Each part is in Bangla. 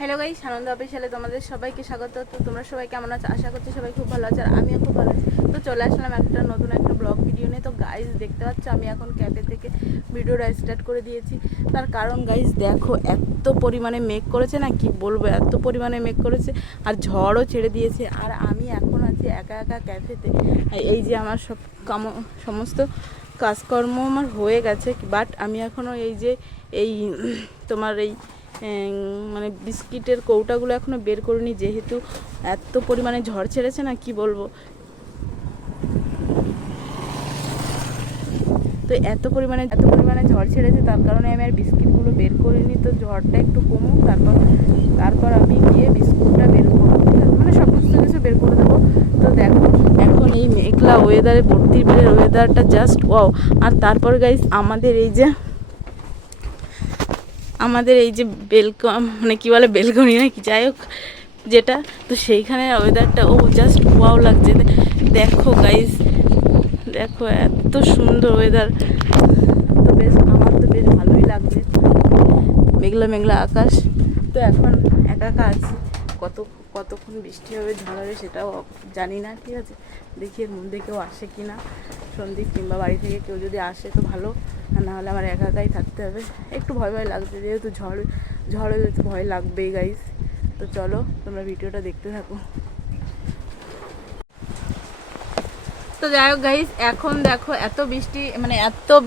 হ্যালো গাইস, আনন্দ অফিসিয়ালে তোমাদের সবাইকে স্বাগত। তো তোমরা সবাই কেমন আছো? আশা করছি সবাই খুব ভালো আছে, আর আমিও খুব ভালো আছি। তো চলে আসলাম নতুন একটা ব্লগ ভিডিও নিয়ে। তো গাইস দেখতে পাচ্ছ আমি এখন ক্যাফে থেকে ভিডিওটা স্টার্ট করে দিয়েছি। তার কারণ গাইস দেখো, এত পরিমাণে মেঘ করেছে না, কি বলবো, এত পরিমাণে মেঘ করেছে আর ঝড়ও ছেড়ে দিয়েছে। আর আমি এখন আছি একা একা ক্যাফেতে। এই যে আমার সব সমস্ত কাজকর্ম আমার হয়ে গেছে, বাট আমি এখনও এই তোমার এই মানে বিস্কিটের কৌটাগুলো এখনও বের করিনি, যেহেতু এত পরিমাণে ঝড় ছেড়েছে না, কি বলবো। তো এত পরিমাণে ঝড় ছেড়েছে, তার কারণে আমি আর বিস্কিটগুলো বের করিনি। তো ঝড়টা একটু কমুক, তারপর আমি গিয়ে বিস্কুটটা বের করবো, মানে সমস্ত কিছু বের করে দেবো। তো দেখো এখন এই মেঘলা ওয়েদারে, ভর্তির ওয়েদারটা জাস্ট ওয়াও। আর তারপর গাইস আমাদের এই যে মানে কী বলে, বেলকনি নাকি, যাই হোক যেটা, তো সেইখানে ওয়েদারটা জাস্ট ওয়াও লাগছে। দেখো গাইস, দেখো এত সুন্দর ওয়েদার। তো আমার তো বেশ ভালোই লাগছে, মেঘলা মেঘলা আকাশ। তো এখন একা একা আছি, কতক্ষণ বৃষ্টি হবে, ঝড় হবে সেটাও জানি না। ঠিক আছে, দেখি এর মধ্যে কেউ আসে কি না, সন্দীপ কিংবা বাড়ি থেকে কেউ যদি আসে তো ভালো, আর না হলে আমার একা একাই থাকতে হবে। একটু ভয় লাগছে, যেহেতু ঝড়ে তো ভয় লাগবেই গাইস। তো চলো তোমরা ভিডিওটা দেখতে থাকো। তো যাই হোক গাইস, এখন দেখো এত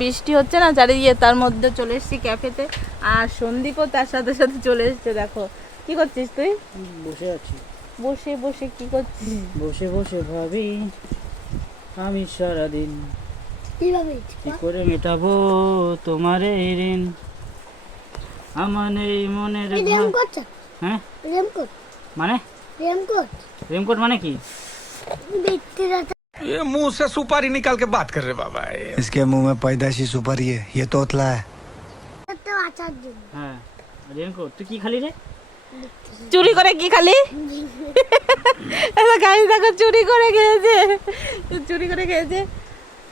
বৃষ্টি হচ্ছে না চারিদিকে, তার মধ্যে চলে এসেছি ক্যাফেতে। আর সন্দীপও তার সাথে সাথে চলে এসছে। দেখো কি করছিস তুই? বসে আছি। বসে বসে কি করছিস? বসে বসে ভাবি আমি সারাদিন কি করে মেটাবো তোমার এই ঋণ, আমার এই মনের হ্যাঁ মানে রেমকোট মানে কি? ये मुंह से सुपारी निकाल के बात कर रहे बाबा। इसके मुंह में पैदाइशी सुपारी है, ये तोतला है। হ্যাঁ রেমকোট। তুই কি খালি রে? চুরি করে কি খালি? গাড়ি দেখো, চুরি করে খেয়েছে।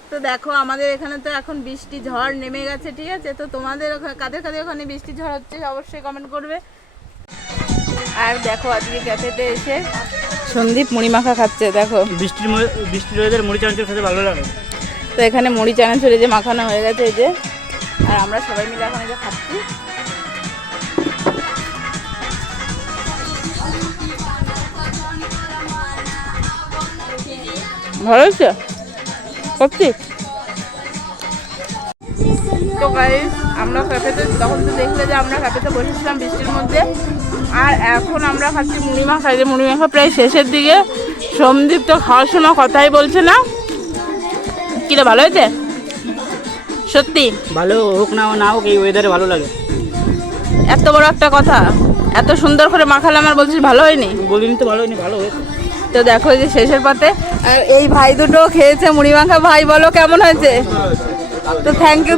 তো দেখো আমাদের এখানে তো এখন বৃষ্টি ঝড় নেমে গেছে। ঠিক আছে, তো তোমাদের কাদের ওখানে বৃষ্টি ঝড় হচ্ছে অবশ্যই কমেন্ট করবে। আর দেখো আজকে ক্যাফেতে এসে সন্দীপ মুড়ি মাখা খাচ্ছে। দেখো বৃষ্টির ওয়েদার মুড়ি চানাচুর খেতে ভালো লাগে। তো এখানে মুড়ি চানাচুর যে মাখানো হয়ে গেছে, এই যে, আর আমরা সবাই মিলে এখন এই যে খাচ্ছি। ভালো হচ্ছে সত্যি। তো গাইস আমরা ক্যাফেতে, তখন তো দেখলে যে আমরা ক্যাফেতে বসেছিলাম বৃষ্টির মধ্যে, আর এখন আমরা খাচ্ছি মুড়ি মাখা। যে মুড়ি মাখা প্রায় শেষের দিকে। সন্দীপ তো খাওয়ার সময় কথাই বলছে না। কিরে, ভালো হয়েছে? সত্যি ভালো হোক না হোক, এই ওয়েদারে ভালো লাগে। এত বড় একটা কথা, এত সুন্দর করে মাখালাম আর বলছিস ভালো হয়নি? বলিনি তো ভালো হয়নি, ভালো হয়েছে। তো দেখো যে শেষের পাতে, আর এই ভাই দুটো খেয়েছে মুড়ি মাখা। ভাই বলো কেমন হয়েছে? তো থ্যাংক ইউ।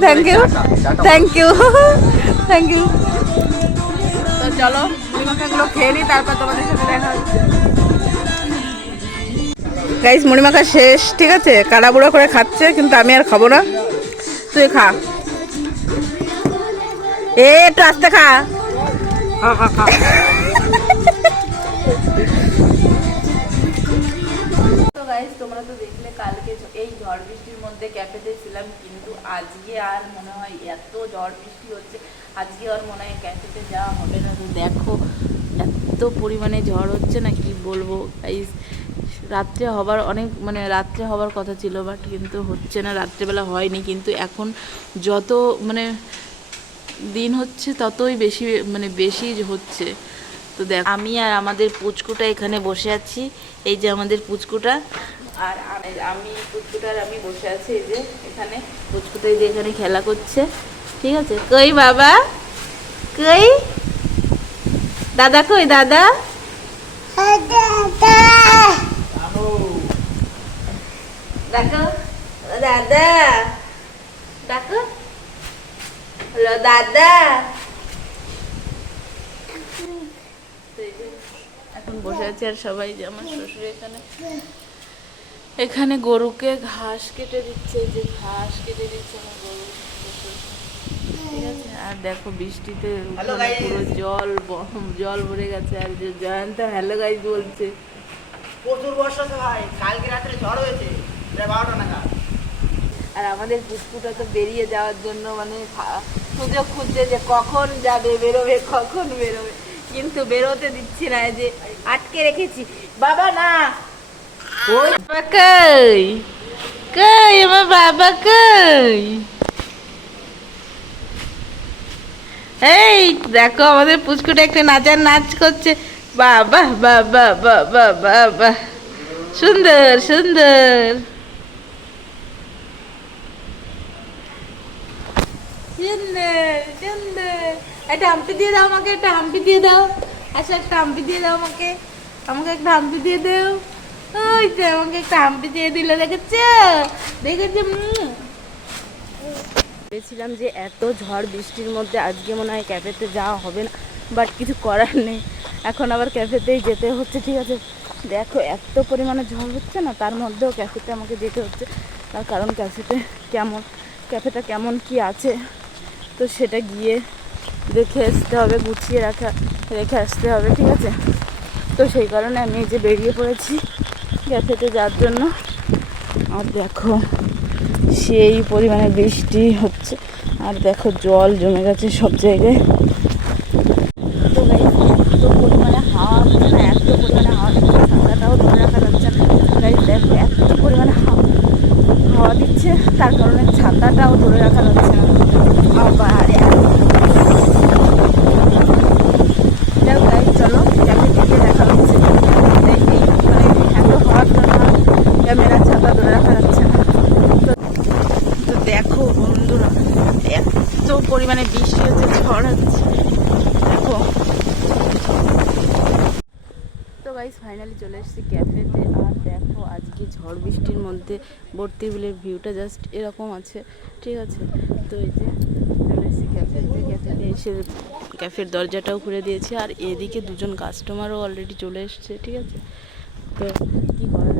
তো চলো মুড়ি মাখাগুলো খেয়ে নিই, তারপর তোমাদের সাথে দেখা হচ্ছে। গাইস মুড়ি মাখা শেষ। ঠিক আছে, কাড়া বুড়া করে খাচ্ছে, কিন্তু আমি আর খাবো না। তুই খা, একটু আস্তে খা। তো গাইস তোমরা তো দেখলে কালকে এই ঝড় বৃষ্টির মধ্যে ক্যাফেতে ছিলাম, কিন্তু আজকে আর মনে হয় এত ঝড় বৃষ্টি হচ্ছে, আজকে আর মনে হয় ক্যাফেতে যাওয়া হবে না। তো দেখো এত পরিমাণে ঝড় হচ্ছে না, কি বলবো গাইস। রাত্রে হবার কথা ছিল, বাট কিন্তু হচ্ছে না, রাত্রেবেলা হয়নি। কিন্তু এখন যত দিন হচ্ছে ততই বেশি হচ্ছে। তো দেখ, আমি আর আমাদের পুচকুটা এখানে বসে আছি। এই যে আমাদের পুচকুটা, আর আমি বসে আছি এই যে এখানে। পুচকুটা এই যে এখানে খেলা করছে। ঠিক আছে, কই বাবা, কই দাদা, কই দাদা? দেখো দাদা, দেখো হলো দাদা। এখন বসে আছে, আর সবাই যে আমার শ্বশুর এখানে গরুকে ঘাস কেটে দিচ্ছে। যে ঘাস কেটে দিচ্ছে আমার গরু শ্বশুর। ঠিক আছে। আর দেখো বৃষ্টিতে উঠোনে পুরো জল ভরে গেছে, আর যে জয়ন্ত হ্যালো গাইজ বলছে। প্রচুর বর্ষা তো ভাই, কালকে রাত্রে ঝড় হয়েছে প্রায় 12টা নাগাদ। আর আমাদের পুষ্পুটা তো বেরিয়ে যাওয়ার জন্য মানে সুযোগ খুঁজছে যে কখন যাবে, বেরোবে, কখন বেরোবে, কিন্তু বেরোতে দিচ্ছি না, এই যে আটকে রেখেছি। বাবা না, ওই বাবা কই কই, আমার বাবা কই? এই দেখো আমাদের পুচকুটা একটা নাচার নাচ করছে। বাবা বাবা বাবা বাবা, সুন্দর সুন্দর। সুন্দর সুন্দর। একটা হাম্পি দিয়ে দাও আমাকে, একটা হাম্পি দিয়ে দাও। আচ্ছা একটা হাম্পি দিয়ে দাও আমাকে, আমাকে একটা হাম্পি দিয়ে দাও। ওই তো আমাকে একটা হাম্পি দিয়ে দিল, দেখেছ দেখেছ। ভেবেছিলাম যে এত ঝড় বৃষ্টির মধ্যে আজকে মনে হয় ক্যাফেতে যাওয়া হবে না, বাট কিছু করার নেই, এখন আবার ক্যাফেতেই যেতে হচ্ছে। ঠিক আছে, দেখো এত পরিমাণে ঝড় হচ্ছে না, তার মধ্যেও ক্যাফেতে আমাকে যেতে হচ্ছে, তার কারণ ক্যাফেটা কেমন কি আছে, তো সেটা গিয়ে দেখে আসতে হবে, গুছিয়ে রেখে আসতে হবে। ঠিক আছে, তো সেই কারণে আমি এই যে বেরিয়ে পড়েছি ক্যাফেতে যাওয়ার জন্য। আর দেখো সেই পরিমাণে বৃষ্টি হচ্ছে, আর দেখো জল জমে গেছে সব জায়গায়। তো গাইস এত পরিমাণে হাওয়া হচ্ছে না, এত পরিমাণে হাওয়া দিচ্ছে, ছাতাটাও ধরে রাখা যাচ্ছে না। গাইস দেখো এত পরিমাণে হাওয়া দিচ্ছে, তার কারণে ছাতাটাও ধরে রাখা যাচ্ছে না। আবার চলো ক্যাফে থেকে দেখা হচ্ছে। এত হাওয়ার জন্য ক্যামেরা ছাতা ধরে রাখা যাচ্ছে না। তো দেখো বন্ধুরা এত পরিমাণে বৃষ্টি হচ্ছে, ঝড় হচ্ছে, দেখো। তো গাইস ফাইনালি চলে এসেছি ক্যাফেতে। আর দেখো আজকে ঝড় বৃষ্টির মধ্যে বর্তিগুলের ভিউটা জাস্ট এরকম আছে। ঠিক আছে, তো এই যে চলে এসেছি ক্যাফেতে এসে ক্যাফের দরজাটাও খুলে দিয়েছে, আর এদিকে দুজন কাস্টমারও অলরেডি চলে এসছে। ঠিক আছে, তো কী করা